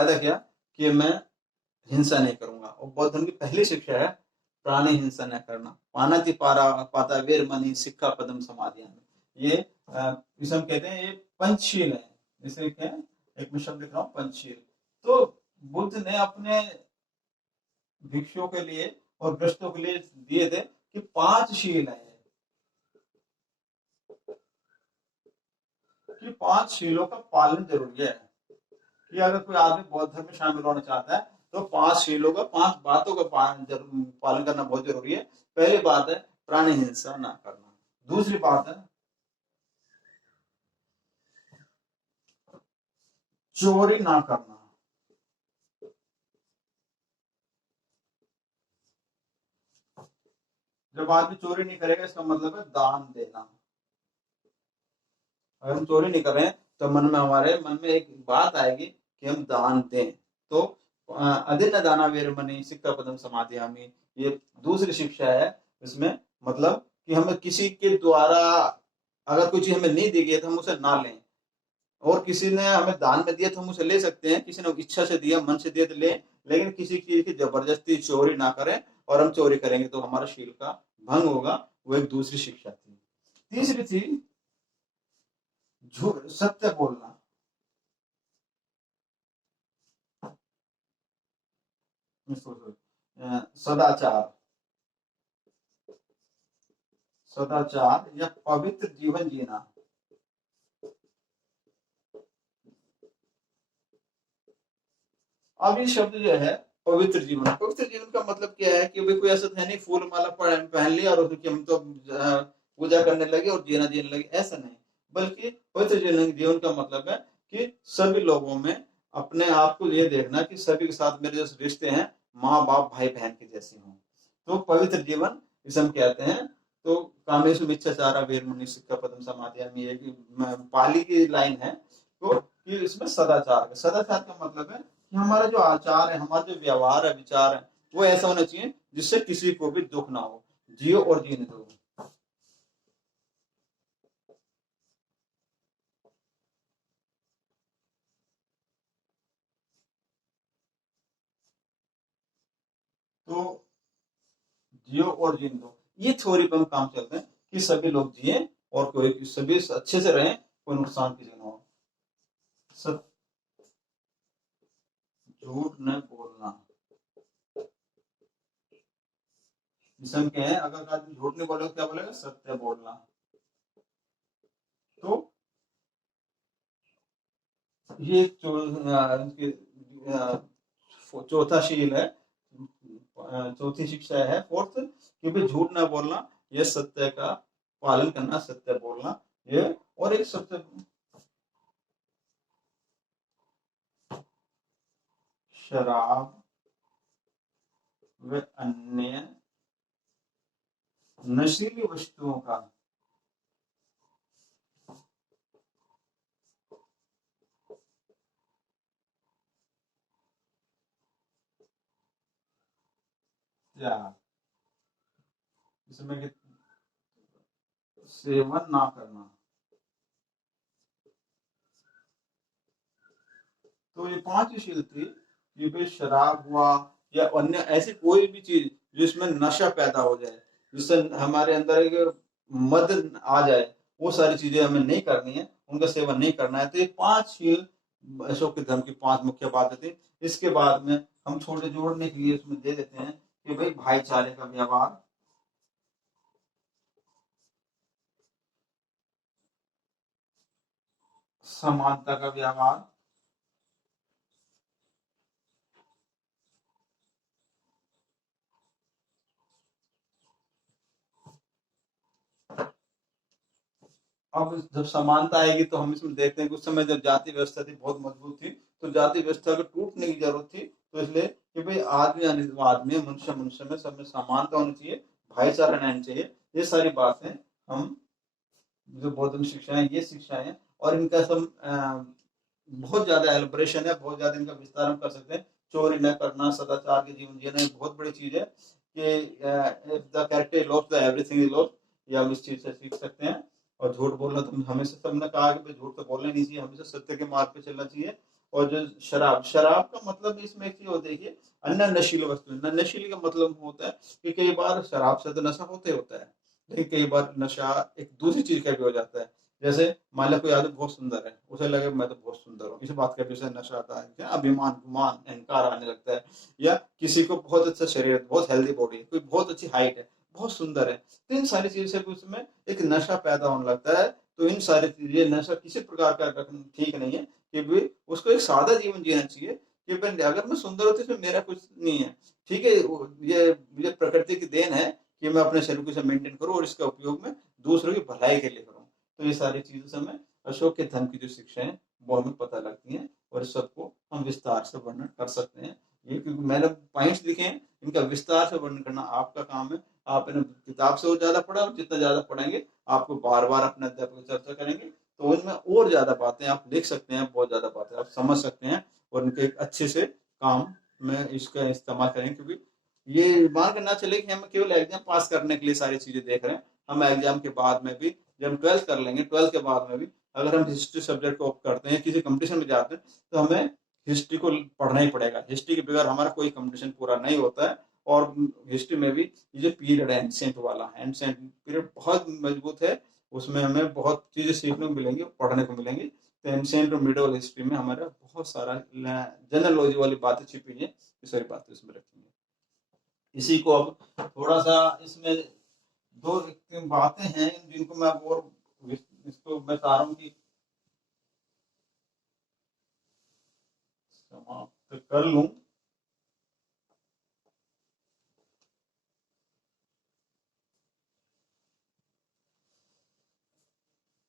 फायदा क्या कि मैं हिंसा नहीं करूंगा। और बौद्ध धर्म की पहली शिक्षा है प्राणी हिंसा न करना। पानाति पारा पाता वीर मणि सिक्खा पदम समाधियामि। ये इसे हम कहते हैं ये पंचशील है। जैसे क्या है, एक मैं शब्द लिख रहा हूँ पंचशील। तो बुद्ध ने अपने भिक्षुओं के लिए और भ्रष्टों के लिए दिए थे कि 5 शील है, कि 5 शीलों का पालन जरूरी है। कि अगर कोई आदमी बौद्ध धर्म में शामिल होना चाहता है तो 5 शीलों का, 5 बातों का पालन करना बहुत जरूरी है। पहली बात है प्राणी हिंसा ना करना। दूसरी बात है चोरी ना करना। जब आदमी चोरी नहीं करेगा इसका मतलब है दान देना। अगर हम चोरी नहीं कर रहे हैं तो हमारे मन में एक बात आएगी कि हम दान दें। तो अदिन दाना वीरमणि सिक्का पदम समाधियामि, ये दूसरी शिक्षा है। इसमें मतलब कि हमें किसी के द्वारा अगर कोई चीज हमें नहीं दी गई तो हम उसे ना लें, और किसी ने हमें दान में दिया तो हम उसे ले सकते हैं, किसी ने इच्छा से दिया, मन से दिया तो ले, लेकिन किसी चीज की जबरदस्ती चोरी ना करें। और हम चोरी करेंगे तो हमारा शील का भंग होगा। वो एक दूसरी शिक्षा थी। तीसरी थी झूठ, सत्य बोलना। सदाचार, सदाचार या पवित्र जीवन जीना। अब ये शब्द जो है पवित्र जीवन, पवित्र जीवन का मतलब क्या है कि भाई कोई ऐसा है नहीं फूल माला पहन लिया और उसकी हम तो पूजा करने लगे और जीने लगे, ऐसा नहीं। बल्कि पवित्र जीवन का मतलब है कि सभी लोगों में अपने आप को ये देखना कि सभी के साथ मेरे जैसे रिश्ते हैं, माँ बाप भाई बहन के जैसे हों। तो पवित्र जीवन इसे हम कहते हैं। तो कामेषु मिच्छाचारा वेरमणि सिक्खा पदम समाधियामि, ये पाली की लाइन है। तो ये इसमें सदाचार, सदाचार का मतलब है कि हमारा जो आचार है, हमारा जो व्यवहार है, विचार है, वो ऐसा होना चाहिए जिससे किसी को भी दुख ना हो। जियो और जीने दो। तो जियो और जीने दो, ये थ्योरी पर हम काम चलते हैं कि सभी लोग जिए और कोई सभी अच्छे से रहें, कोई नुकसान किसी ना हो। सब झूठ न बोलना। जिसे हम कहें अगर आदमी झूठ नहीं बोलेगा क्या बोलेगा, सत्य बोलना। तो ये चौथा शील है, चौथी शिक्षा है, फोर्थ, कि भाई झूठ ना बोलना, ये सत्य का पालन करना, सत्य बोलना। ये और एक सत्य, शराब व अन्य नशीली वस्तुओं का त्याग, इसमें सेवन ना करना। तो ये 5 शील थी कि भाई शराब हुआ या अन्य ऐसी कोई भी चीज जिसमें नशा पैदा हो जाए, जिससे हमारे अंदर एक मद आ जाए, वो सारी चीजें हमें नहीं करनी है, उनका सेवन नहीं करना है। तो ये 5 शील अशोक के धर्म की 5 मुख्य बातें थी। इसके बाद में हम छोटे जोड़ने के लिए उसमें दे देते हैं कि भाई भाईचारे का व्यवहार, समानता का व्यवहार, अब जब समानता आएगी तो हम इसमें देखते हैं कि उस समय जब जाति व्यवस्था थी बहुत मजबूत थी, तो जाति व्यवस्था को टूटने की जरूरत थी। तो इसलिए कि भाई आदमी आदमी, मनुष्य मनुष्य में सब में समानता होनी चाहिए, भाईचारा रहना चाहिए। ये सारी बातें हम जो बौद्ध शिक्षाएं, ये शिक्षाएं, और इनका सब बहुत ज्यादा एलिब्रेशन है, बहुत ज्यादा इनका विस्तार हम कर सकते हैं। चोरी न करना, सदाचार के जीवन जीना बहुत बड़ी चीज है कि the character lost the everything is lost, ये हम इस चीज से सीख सकते हैं। और झूठ बोलना तो हमेशा सबने कहा कि झूठ तो बोलना नहीं चाहिए, हमेशा सत्य के मार्ग पे चलना चाहिए। और जो शराब, शराब का मतलब इसमें एक चीज होती है, देखिए अन्य नशीली वस्तु, नशीली का मतलब होता है कि कई बार शराब से तो नशा होता है, लेकिन कई बार नशा एक दूसरी चीज का भी हो जाता है। जैसे मान लो कोई आदमी बहुत सुंदर है, उसे लगे मैं तो बहुत सुंदर हूँ, इस बात का भी उसे नशा आता है, क्या अभिमान, गुमान, अहंकार आने लगता है। या किसी को बहुत अच्छा शरीर, बहुत हेल्दी बॉडी है, कोई बहुत अच्छी हाइट है, बहुत सुंदर है, तो इन सारी चीजों से भी उसमें एक नशा पैदा होने लगता है। तो इन सारी चीजें, नशा किसी प्रकार का रखना ठीक नहीं है, कि भी उसको एक सादा जीवन जीना चाहिए, कि भाई अगर मैं सुंदर होती इसमें मेरा कुछ नहीं है, ठीक है, ये प्रकृति की देन है कि मैं अपने शरीर को मेंटेन करूं और इसका उपयोग मैं दूसरों की भलाई के लिए करूं। तो ये सारी चीजों से हमें अशोक के धर्म की जो शिक्षा है वो हमें पता लगती है, और इस सबको हम विस्तार से वर्णन कर सकते हैं। ये क्योंकि मैंने पॉइंट्स लिखे हैं, इनका विस्तार से वर्णन करना आपका काम है। आप इन्हें किताब से और ज्यादा पढ़ा, और जितना ज्यादा पढ़ेंगे आपको बार बार अपने अध्यापक चर्चा करेंगे, तो उनमें और ज्यादा बातें आप लिख सकते हैं, बहुत ज्यादा बातें आप समझ सकते हैं, और उनके एक अच्छे से काम में इसका इस्तेमाल करें। क्योंकि ये मान के ना चले कि हम केवल एग्जाम पास करने के लिए सारी चीजें देख रहे हैं, हम एग्जाम के बाद में भी, जब 12th कर लेंगे, 12th के बाद में भी अगर हम हिस्ट्री सब्जेक्ट को करते हैं, किसी कंपटीशन में जाते हैं, तो हमें हिस्ट्री को पढ़ना ही पड़ेगा। हिस्ट्री के बगैर हमारा कोई कंपटीशन पूरा नहीं होता है। और हिस्ट्री में भी ये जो पीरियड है एंशिएंट वाला, एंशिएंट पीरियड बहुत मजबूत है, उसमें हमें बहुत चीजें सीखने को मिलेंगी, पढ़ने को मिलेंगी। तो एंशिएंट और मिडिवल हिस्ट्री में हमारा बहुत सारा जनरलॉजी वाली बातें छिपी हैं, ये सारी बातें इसमें रखेंगे। इसी को अब थोड़ा सा इसमें दो तीन बातें हैं जिनको मैं और इसको मैं चाह रहा हूँ कि समाप्त कर लूं।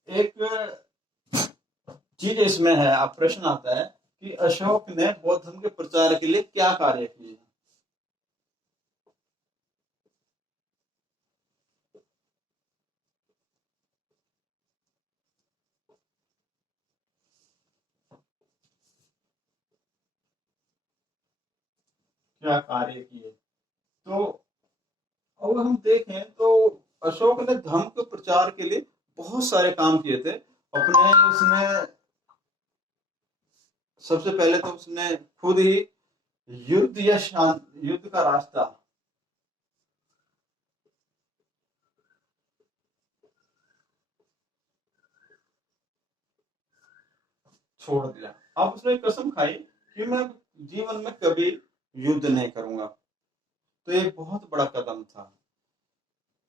एक चीज इसमें है, अब प्रश्न आता है कि अशोक ने बौद्ध धर्म के प्रचार के लिए क्या कार्य किए। क्या कार्य किए, तो अब हम देखें तो अशोक ने धर्म के प्रचार के लिए बहुत सारे काम किए थे अपने। उसने सबसे पहले तो उसने खुद ही युद्ध या युद्ध का रास्ता छोड़ दिया। अब उसने कसम खाई कि मैं जीवन में कभी युद्ध नहीं करूंगा। तो ये बहुत बड़ा कदम था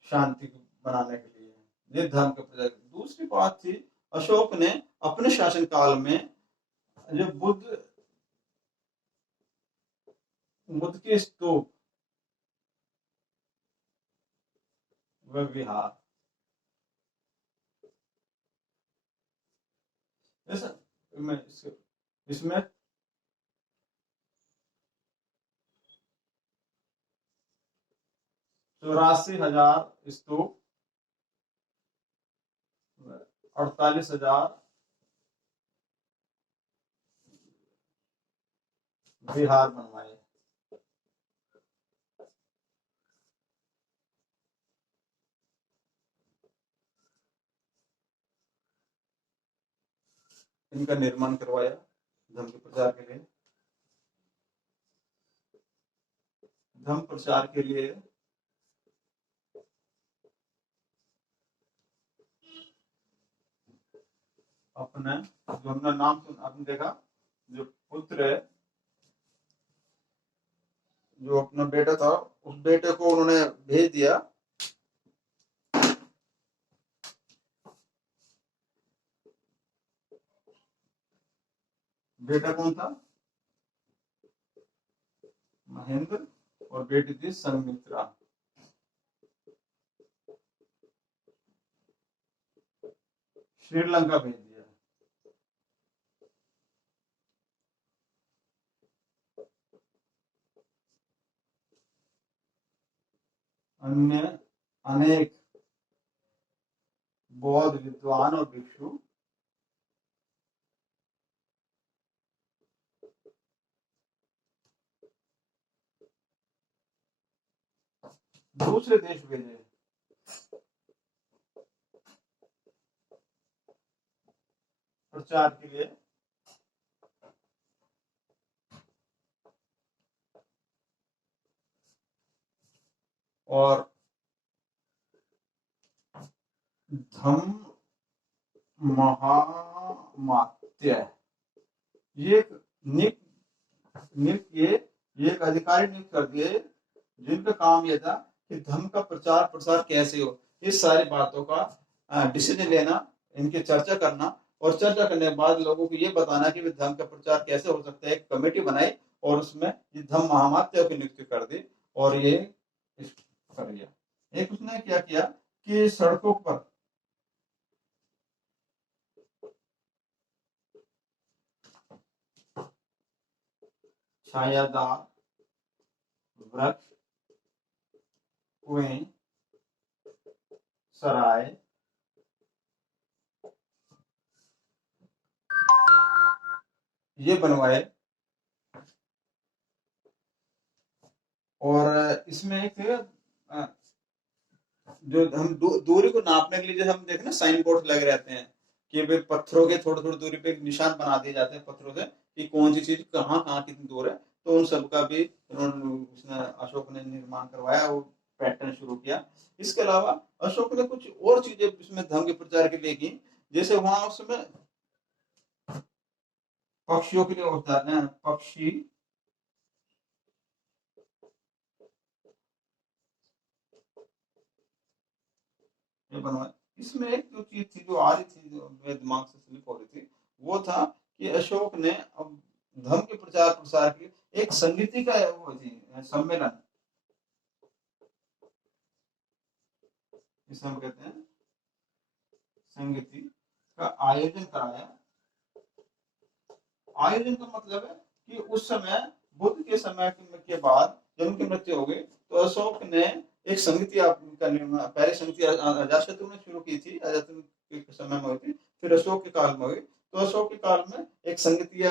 शांति बनाने के लिए, ये धर्म के प्रचार। दूसरी बात थी, अशोक ने अपने शासन काल में जो बुद्ध बुद्ध के स्तूप व विहार, ऐसा इसमें 84,000 स्तूप, 48,000 विहार बनवाए। इनका निर्माण करवाया धर्म के प्रचार के लिए। धर्म प्रचार के लिए अपने, जो हमने नाम सुना, आपने देखा, जो पुत्र है, जो अपना बेटा था, उस बेटे को उन्होंने भेज दिया। बेटा कौन था? महेंद्र। और बेटी थी संमित्रा। श्रीलंका भेज दिया। अन्य अनेक बौद्ध विद्वान और भिक्षु दूसरे देश भेजे प्रचार के लिए। और धम्म महामात्य, ये नियुक्त ये एक अधिकारी नियुक्त कर दिए जिनका काम यह था कि धर्म का प्रचार प्रसार कैसे हो, इस सारी बातों का डिसीजन लेना, इनकी चर्चा करना, और चर्चा करने के बाद लोगों को ये बताना कि धर्म का प्रचार कैसे हो सकता है। एक कमेटी बनाई और उसमें ये धम्म महामात्य की नियुक्ति कर दी और ये कर दिया। एक उसने क्या किया कि सड़कों पर छायादार वृक्ष, कुएं, सराय, ये बनवाए। और इसमें एक जो हम दूरी को नापने के लिए जो हम देखें ना साइन बोर्ड लगे रहते हैं कि भाई पत्थरों के थोड़ी थोड़ी दूरी पे निशान बना दिए जाते हैं पत्थरों से कि कौन सी चीज कहाँ कहाँ कितनी दूर है। तो उन सब का भी उसने अशोक ने निर्माण करवाया और पैटर्न शुरू किया। इसके अलावा अशोक ने कुछ और चीजें इसमें धर्म के प्रचार के लिए की, जैसे वहां उस समय पक्षियों के लिए होता है पक्षी ये बनवाए। इसमें एक जो चीज थी जो आ रही थी जो मेरे दिमाग से स्लिप हो रही थी वो था कि अशोक ने अब धर्म के प्रचार प्रसार की एक संगीति का वो थी सम्मेलन, जिसे हम कहते हैं संगीति का आयोजन कराया। आयोजन का मतलब है कि उस समय बुद्ध के समय के बाद जब उनकी मृत्यु हो गई तो अशोक ने एक समिति का निर्माण, पहले समिति अजातशत्रु ने शुरू की थी, अजातशत्रु के समय में हुई थी, फिर अशोक के काल में हुई। तो अशोक के काल में एक संगीतीय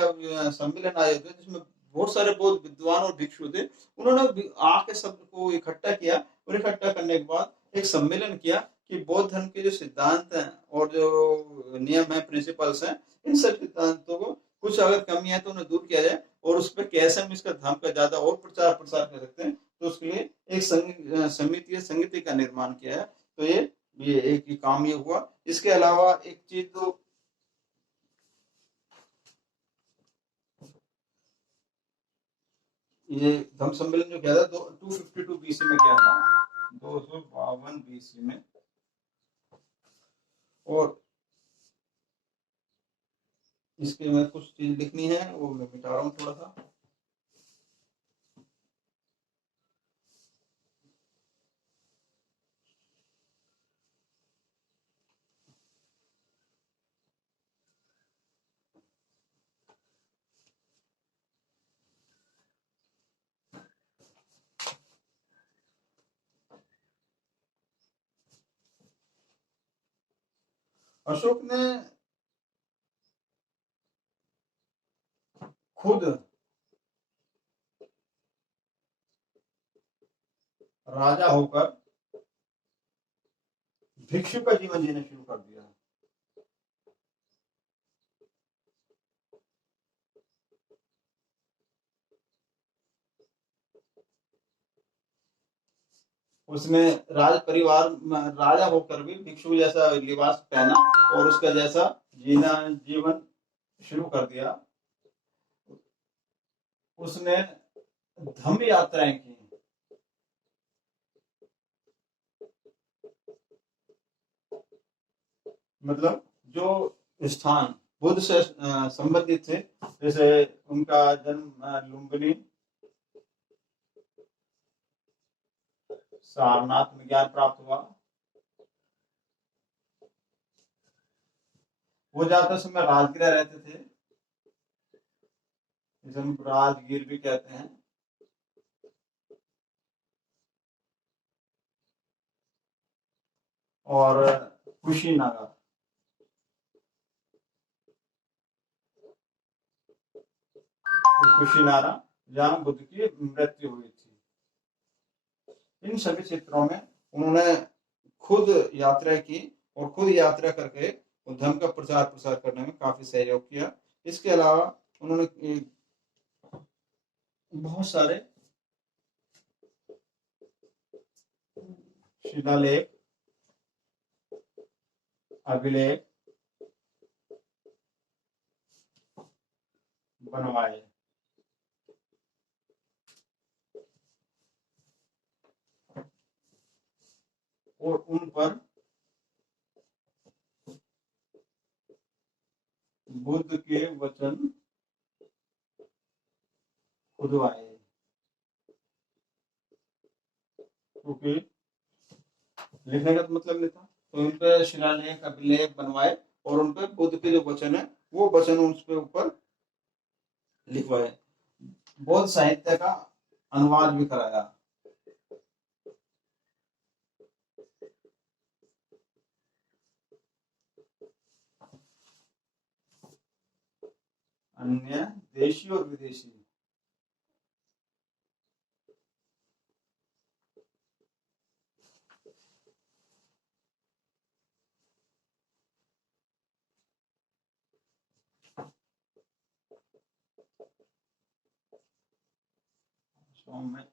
सम्मेलन आयोजित हुआ जिसमें बहुत सारे बौद्ध विद्वान और भिक्षु थे। उन्होंने आके सबको इकट्ठा किया और इकट्ठा करने के बाद एक सम्मेलन किया कि बौद्ध धर्म के जो सिद्धांत हैं और जो नियम है प्रिंसिपल्स हैं, इन सब सिद्धांतों को कुछ अगर कमी है तो उन्हें दूर किया जाए और उस पर कैसे हम इसका धर्म का ज्यादा और प्रचार प्रसार कर सकते हैं, तो उसके लिए एक समिति संगीति का निर्माण किया है। तो ये एक ही काम ये हुआ। इसके अलावा एक चीज तो ये धम्म सम्मेलन जो किया था 252 बीसी में किया था, 252 बीसी में। और इसके में कुछ चीज लिखनी है वो मैं मिटा रहा हूँ थोड़ा सा। अशोक ने खुद राजा होकर भिक्षु का जीवन जीना शुरू कर दिया। उसने राज परिवार राजा होकर भी भिक्षु जैसा लिबास पहना और उसका जैसा जीना जीवन शुरू कर दिया। उसने धम्म यात्राएं की, मतलब जो स्थान बुद्ध से संबंधित थे, जैसे उनका जन्म लुम्बिनी सारनाथ में ज्ञान प्राप्त हुआ। वो ज्यादातर समय राजगृह रहते थे, जिसे हम राजगीर भी कहते हैं। और कुशीनगर, कुशीनारा जहाँ बुद्ध की मृत्यु हुई थी। इन सभी क्षेत्रों में उन्होंने खुद यात्रा की और खुद यात्रा करके धर्म का प्रचार प्रसार करने में काफी सहयोग किया। इसके अलावा उन्होंने बहुत सारे शिलालेख, अभिलेख बनवाए। और उन पर बुद्ध के वचन खुदवाए। क्योंकि लिखने का तो मतलब नहीं था, तो उन पर शिलालेख, अभिलेख बनवाए और उन पर बुद्ध के जो वचन है वो वचन उसके ऊपर लिखवाए। बौद्ध साहित्य का अनुवाद भी कराया। अन्य देशी और विदेशी में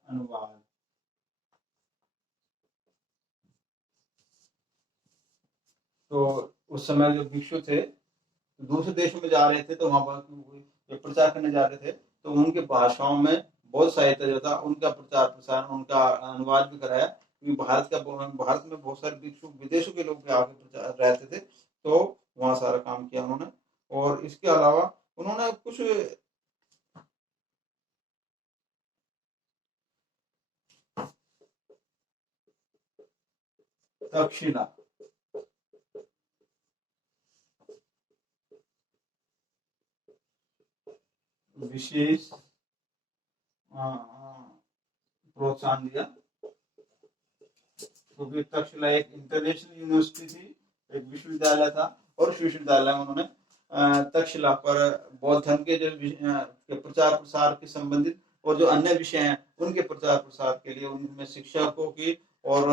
अनुवाद। तो उस समय जो भिक्षु थे दूसरे देशों में जा रहे थे, तो वहां पर प्रचार करने जा रहे थे, तो उनके भाषाओं में बहुत साहित्य जो था उनका प्रचार प्रसार, उनका अनुवाद भी कराया। क्योंकि भारत में बहुत सारे भिक्षु विदेशों के लोग भी आके प्रचार रहते थे, तो वहां सारा काम किया उन्होंने। और इसके अलावा उन्होंने कुछ तक्षशिला, विशेष प्रोत्साहन दिया, क्योंकि तक्षशिला एक इंटरनेशनल यूनिवर्सिटी थी, एक विश्वविद्यालय था, और उस विश्वविद्यालय में उन्होंने तक्षशिला पर बौद्ध धर्म के जो प्रचार प्रसार के संबंधित और जो अन्य विषय हैं उनके प्रचार प्रसार के लिए, उनमें शिक्षकों की और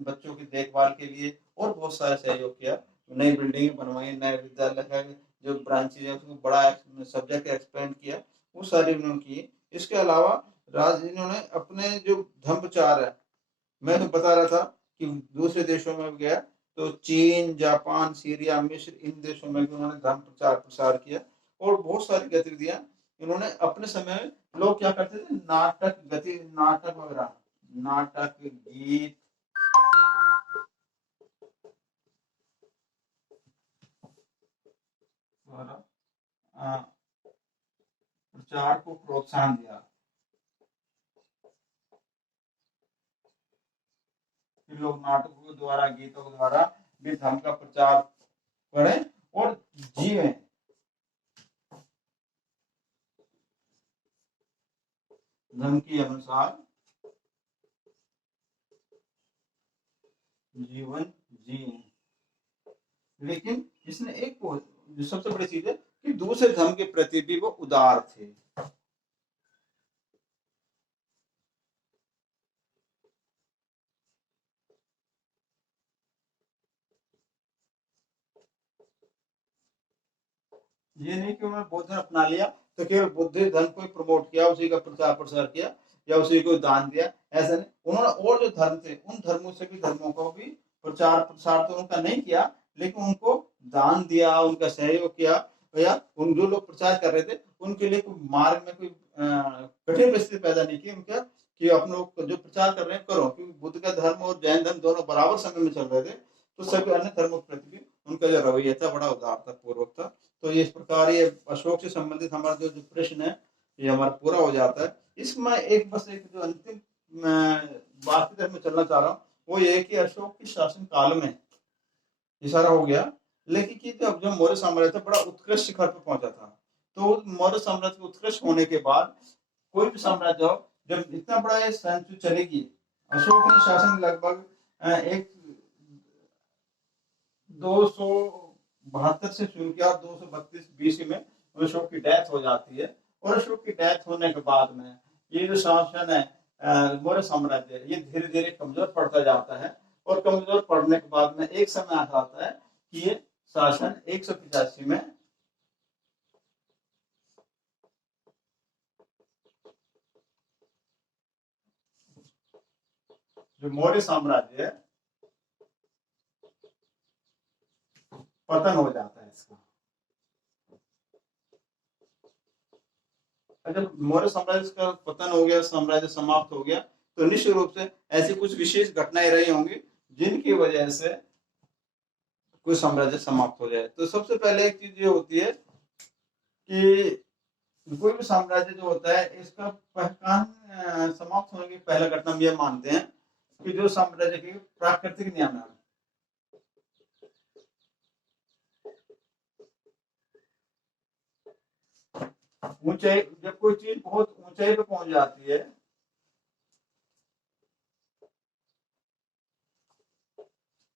बच्चों की देखभाल के लिए और बहुत सारा सहयोग किया। नई बिल्डिंग बनवाई, नए विद्यालय का जो ब्रांचेज है उसको बड़ा सब्जेक्ट एक्सपेंड किया, वो सारी उन्होंने की। इसके अलावा इन्होंने अपने जो धर्म प्रचार है, मैं तो बता रहा था कि दूसरे देशों में गया, तो चीन, जापान, सीरिया, मिस्र, इन देशों में भी उन्होंने धर्म प्रचार प्रसार किया। और बहुत सारी गतिविधियां इन्होंने अपने समय में, लोग क्या करते थे, नाटक वगैरह, नाटक, गीत द्वारा प्रचार को प्रोत्साहन दिया। लोग नाटकों के द्वारा, गीतों के द्वारा भी धर्म का प्रचार करें और जिए। धर्म के अनुसार जीवन जिए। लेकिन इसने एक जो सबसे बड़ी चीज है कि दूसरे धर्म के प्रति भी वो उदार थे। ये नहीं कि उन्होंने बौद्ध धर्म अपना लिया तो केवल बुद्ध धर्म को प्रमोट किया, उसी का प्रचार प्रसार किया या उसी को दान दिया, ऐसा नहीं। उन्होंने और जो धर्म थे उन धर्मों से भी, धर्मों को भी प्रचार प्रसार तो उनका नहीं किया, लेकिन उनको दान दिया, उनका सहयोग किया, या उन जो लोग प्रचार कर रहे थे उनके लिए कोई मार्ग में कोई कठिन परिस्थिति पैदा नहीं की उनका, कि आप लोग जो प्रचार कर रहे हैं करो। क्योंकि बुद्ध का धर्म और जैन धर्म दोनों बराबर समय में चल रहे थे, तो सभी अन्य धर्मों के प्रति भी उनका जो रवैया था बड़ा उदार था, पूर्वक था। तो ये इस प्रकार ये अशोक से संबंधित हमारा जो प्रश्न है ये हमारा पूरा हो जाता है। इसमें एक बस एक जो अंतिम बात की तरफ मैं चलना चाह रहा हूँ, वो ये कि अशोक के शासन काल में इशारा हो गया, लेकिन कि जब मौर्य साम्राज्य बड़ा उत्कृष्ट शिखर पर पहुंचा था, तो मौर्य साम्राज्य उत्कृष्ट होने के बाद कोई भी साम्राज्य हो, जब इतना बड़ा ये सेंचुरी चलेगी, अशोक ने शासन लगभग एक 272 से शुरू किया, 232 बीसी में अशोक की डेथ हो जाती है। और अशोक की डेथ होने के बाद में ये जो शासन है मौर्य साम्राज्य, ये धीरे धीरे कमजोर पड़ता जाता है। और कमजोर पड़ने के बाद में एक समय आता आता है कि ये शासन 185 में जो मौर्य साम्राज्य है पतन हो जाता है इसका। जब मौर्य साम्राज्य का पतन हो गया, साम्राज्य समाप्त हो गया, तो निश्चित रूप से ऐसी कुछ विशेष घटनाएं रही होंगी जिनकी वजह से कोई साम्राज्य समाप्त हो जाए। तो सबसे पहले एक चीज ये होती है कि कोई भी साम्राज्य जो होता है, इसका पहचान समाप्त होने की पहला घटना हम ये मानते हैं कि जो साम्राज्य के प्राकृतिक नियम है, ऊंचाई, जब कोई चीज बहुत ऊंचाई पे पहुंच जाती है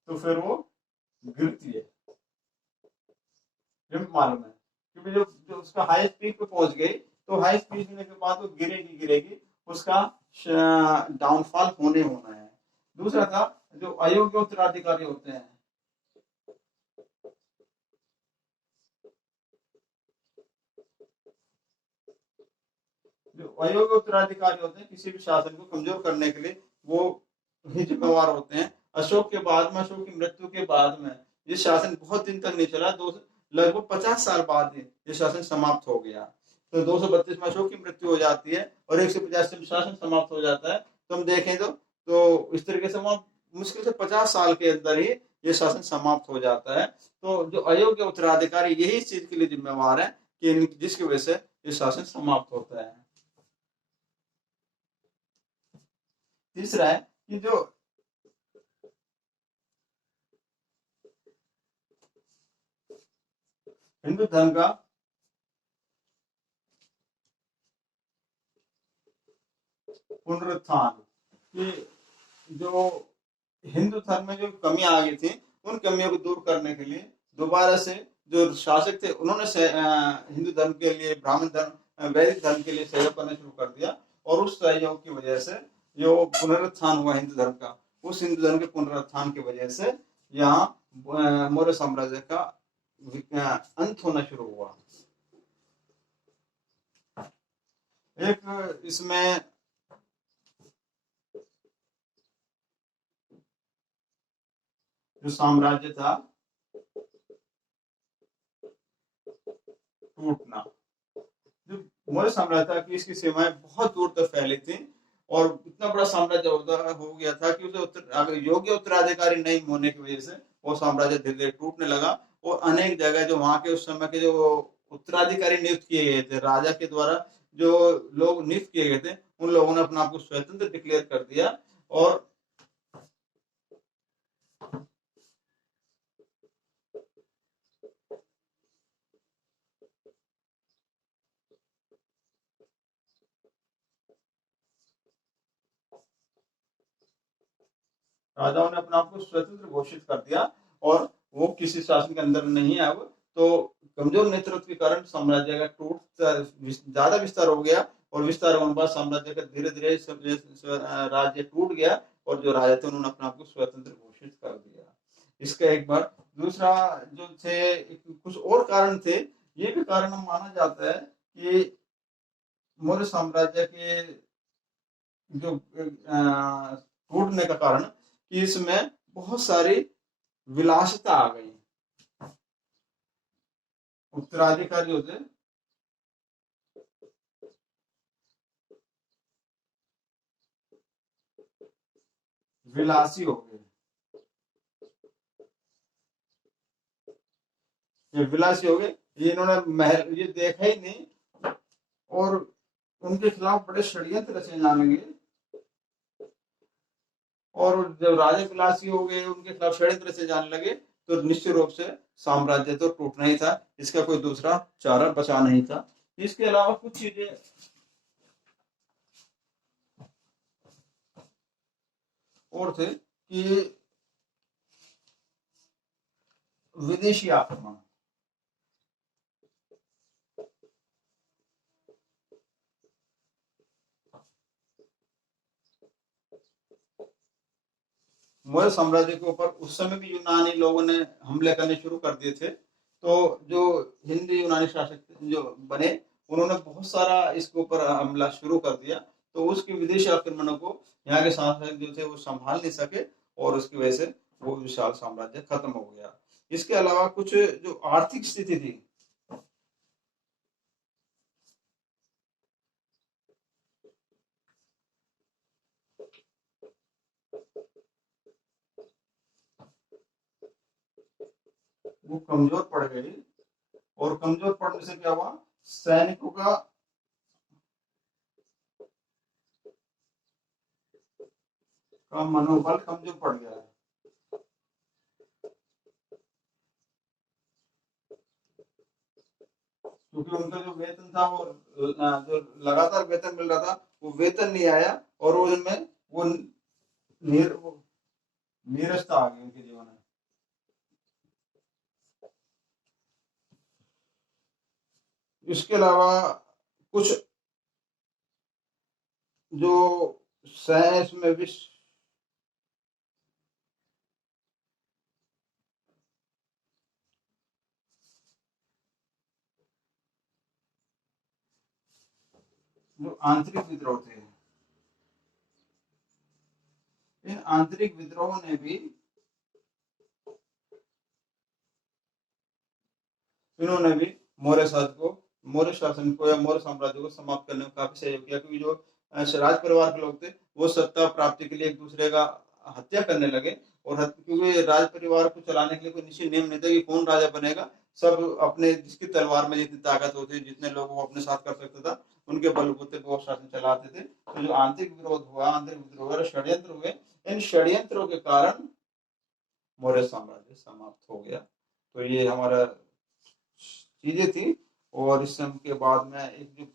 तो फिर वो गिरती है, ये मालूम है। क्योंकि जो जो उसका हाईएस्ट पीक पे पहुंच गई, तो हाईएस्ट पीक होने के बाद वो गिरेगी गिरेगी, उसका डाउनफॉल होने होना है। दूसरा था, जो अयोग्य उत्तराधिकारी होते हैं, जो अयोग्य उत्तराधिकारी होते हैं किसी भी शासन को कमजोर करने के लिए, वो ही जिम्मेवार होते हैं। अशोक के बाद में, अशोक की मृत्यु के बाद में ये शासन बहुत दिन तक नहीं चला, लगभग 50 साल बाद ये शासन समाप्त हो गया। तो 232 में अशोक की मृत्यु हो जाती है और 150 में शासन समाप्त हो जाता है। तो हम देखें तो इस तरीके से वहां मुश्किल से 50 साल के अंदर ही ये शासन समाप्त हो जाता है। तो जो अयोग्य उत्तराधिकारी यही इस चीज के लिए जिम्मेवार है कि जिसकी वजह से ये शासन समाप्त होता है। तीसरा है कि जो हिंदू धर्म का पुनरुत्थान, कि जो हिंदू धर्म में जो कमी आ गई थी, उन कमियों को दूर करने के लिए दोबारा से जो शासक थे उन्होंने हिंदू धर्म के लिए, ब्राह्मण धर्म, वैदिक धर्म के लिए सहयोग करना शुरू कर दिया। और उस सहयोग की वजह से जो पुनरुत्थान हुआ हिंदू धर्म का, उस हिंदू धर्म के पुनरुत्थान की वजह से यहाँ मौर्य साम्राज्य का अंत होना शुरू हुआ। एक इसमें जो साम्राज्य था टूटना, जो मौर्य साम्राज्य था कि इसकी सीमाएं बहुत दूर तक फैली थी और इतना बड़ा साम्राज्य हो गया था कि उसे योग्य उत्तराधिकारी नहीं होने की वजह से वो साम्राज्य धीरे धीरे टूटने लगा। और अनेक जगह जो वहां के उस समय के जो उत्तराधिकारी नियुक्त किए गए थे, राजा के द्वारा जो लोग नियुक्त किए गए थे, उन लोगों ने अपने आप को स्वतंत्र डिक्लेयर कर दिया। और राजाओं ने अपने आप को स्वतंत्र घोषित कर दिया और वो किसी शासन के अंदर नहीं है अब। तो कमजोर नेतृत्व के कारण साम्राज्य का ज्यादा विस्तार हो गया और विस्तार होने बाद साम्राज्य का धीरे धीरे राज्य टूट गया और जो राजा थे उन्होंने अपने आप को स्वतंत्र घोषित कर दिया। इसका एक बार। दूसरा जो थे, कुछ और कारण थे। ये भी कारण माना जाता है कि मौर्य साम्राज्य के जो टूटने का कारण कि इसमें बहुत सारी विलासिता आ गई। उत्तराधिकारी होते विलासी हो गए, ये विलासी हो गए, ये इन्होंने महल ये देखा ही नहीं और उनके खिलाफ बड़े षड्यंत्र रचे जाने लगे। और जब राजा विलासी हो गए, उनके खिलाफ षड्यंत्र रचे जाने लगे, तो निश्चित रूप से साम्राज्य तो टूटना ही था, इसका कोई दूसरा चारा बचा नहीं था। इसके अलावा कुछ चीजें और थे कि विदेशी आक्रमण। मौर्य साम्राज्य के ऊपर उस समय भी यूनानी लोगों ने हमले करने शुरू कर दिए थे। तो जो हिंदी यूनानी शासक जो बने, उन्होंने बहुत सारा इसके ऊपर हमला शुरू कर दिया। तो उसके विदेशी आक्रमणों को यहाँ के शासक जो थे वो संभाल नहीं सके और उसकी वजह से वो विशाल साम्राज्य खत्म हो गया। इसके अलावा कुछ जो आर्थिक स्थिति थी, वो कमजोर पड़ गई, और कमजोर पड़ने से क्या हुआ, सैनिकों का मनोबल कमजोर पड़ गया है। क्योंकि उनका जो वेतन था वो जो लगातार वेतन मिल रहा था, वो वेतन नहीं आया, और वो उनमें वो नीरसता आ गई उनके जीवन में। इसके अलावा कुछ जो साइंस में विश्व जो आंतरिक विद्रोह थे, इन आंतरिक विद्रोह ने भी, इन्होंने भी मौर्य शासन को या मौर्य साम्राज्य को समाप्त करने में काफी सहयोग किया। क्योंकि जो राज परिवार के लोग थे, वो सत्ता प्राप्ति के लिए एक दूसरे का हत्या करने लगे, और क्योंकि राज परिवार को चलाने के लिए कोई निश्चित नियम नहीं था कि कौन राजा बनेगा। सब अपने, जिसकी तलवार में जितनी ताकत होती, जितने लोग वो अपने साथ कर सकता था, उनके बलबूते पे वो शासन चलाते थे। तो जो आंतरिक विरोध हुआ, आंतरिक विद्रोह, षड्यंत्र हुए, इन षड्यंत्रों के कारण मौर्य साम्राज्य समाप्त हो गया। तो ये हमारा चीजें थी, और इस समय के बाद में एक जो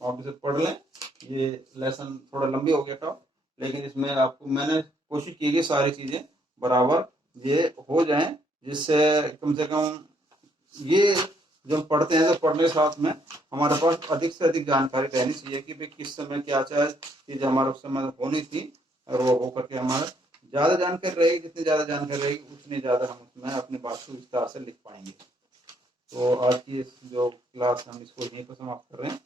आप इसे पढ़ लें, ये लेसन थोड़ा लंबी हो गया था, लेकिन इसमें आपको मैंने कोशिश की कि सारी चीजें बराबर ये हो जाएं, जिससे कम से कम ये जब पढ़ते हैं तो पढ़ने के साथ में हमारे पास अधिक से अधिक जानकारी रहनी चाहिए कि भाई किस समय क्या चीज हमारे उस समय होनी थी, और वो होकर के हमारा ज्यादा जानकारी रहेगी, जितनी ज्यादा जानकारी रहेगी उतनी ज्यादा हम उसमें अपनी बात को विस्तार से लिख पाएंगे। तो आज की जो क्लास हम इसको यहीं पर समाप्त कर रहे हैं।